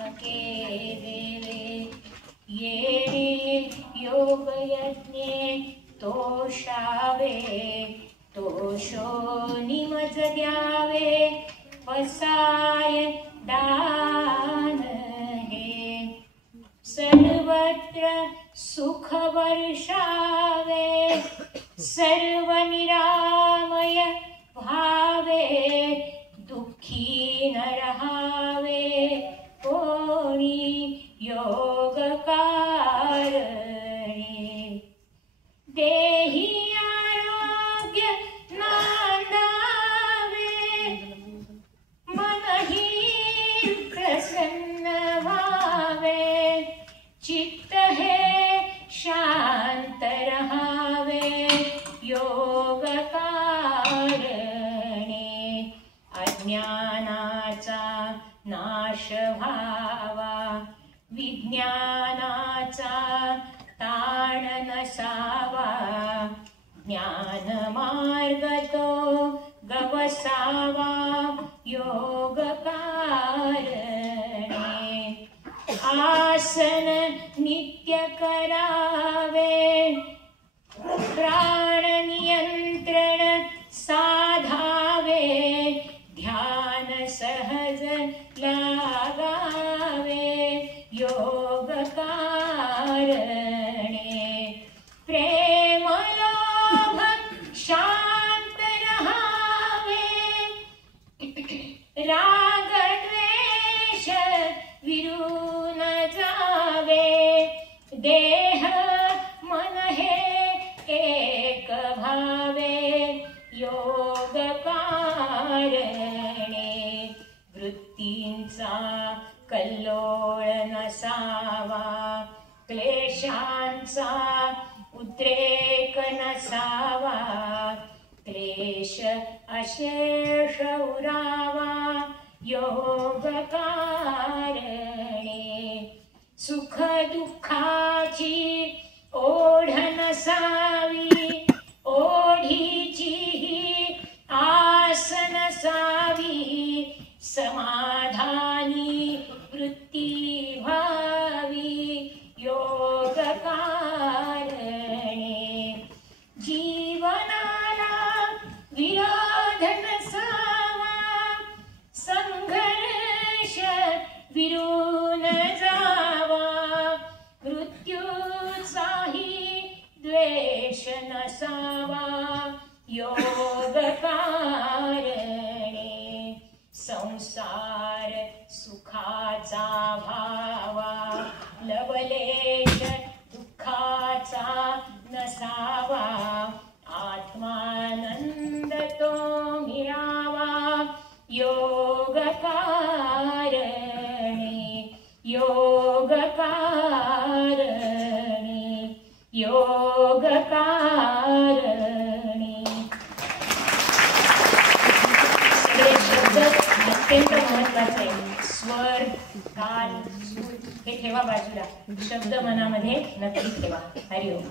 देवे येणे योगयज्ञे तोषावे तोषो निमज द्यावे पसाय दान हे सर्वत्र सुख वर्षावे सर्व निरामय भावे दुःखी न रहावे कोणी योग कारणे देही आरोग्य नांदावे मनही प्रसन्न व्हावे चित्त हे शांत रहावे योग कारणे अज्ञानाचा नाश व्हावा विज्ञानाचा ताण नसावा ज्ञान मार्ग तो गवसावा योग कारणे आसन नित्य करावे प्राण नियंत्रण साधावे ध्यान सहज लागावे योग कारणे प्रेम लोभ शांत रहावे राग द्वेष विरून जावे देह मन हे एक भावे योग कारणे वृत्तींचा कल्लोळ नसावा क्लेशांचा उद्रेक नसावा क्लेश अशेष उरावा योग कारणे सुख दुःखाची ओढ नसावी ओढीची आस नसावी समाधानी वृत्ती व्हावी योग कारणे जीवनाला विरोध नसावा संघर्ष विरून जावा मृत्यूचाही द्वेष नसावा योग कारणे संसार सुखाचा भावा लवलेश दुःखाचा नसावा आत्मानंद तो मिळावा योग कारणे योग कारणे योग कारणे सगळे शब्द अत्यंत महत्त्वाचे आहे स्वर काल सूर हे ठेवा बाजूला शब्द मनामध्ये नक्की ठेवा हरिओम